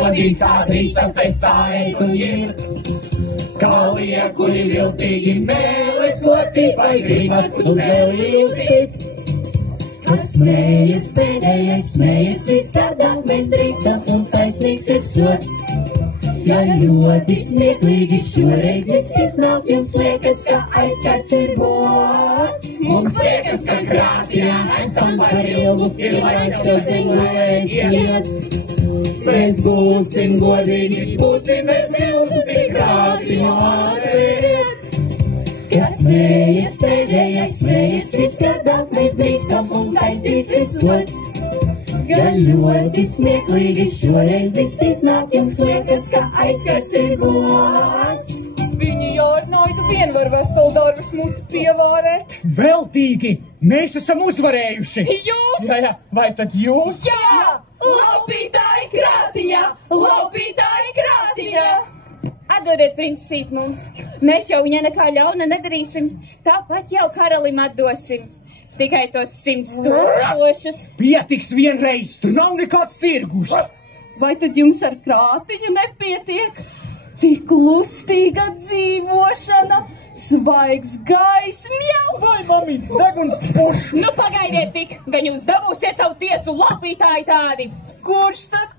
Kā drīzam tai saitu ir, kā liekuri viltīgi mēles, locībai grībat uz elīzi. Kas smējas pēdējais, smējas izkādāk, mēs drīkstam un taisnīgs ir sots. Ja ļoti smieklīgi šoreiz viss iznāk, jums liekas, ka aizskats ir gods. Mums liekas, ka krātījā esam par ilgu, ir laiks jau zinlēkiet. Mēs būsim godīgi, būsim bez ilgusi krātījā. Kas smējas pēdējais, smējas izkādāk, mēs drīkstam un taisnīgs ir sots. Ja ļoti smieklīgi šoreiz viss iznāk, jums liekas, ka aizskats ir gods. Viņi jau ar naidu vien var veselu darbu smūci pievārēt. Veltīgi! Mēs esam uzvarējuši! Jūs? Jā, vai tad jūs? Jā! Laupītāji krātiņā! Laupītāji krātiņā! Atdodiet princesīt mums. Mēs jau viņai nekā ļauna nedarīsim. Tāpat jau karalim atdosim. Tikai tos 100 tūkstošus. Pietiks vienreiz, tur nav nekāds tirgus. Vai tad jums ar krātiņu nepietiek? Cik lustīga dzīvošana, svaigs gaiss, mjau! Vai, mami, deguns puš! Nu pagaidiet tik, gan jūs dabūsiet savu tiesu, laupītāji tādi. Kurš tad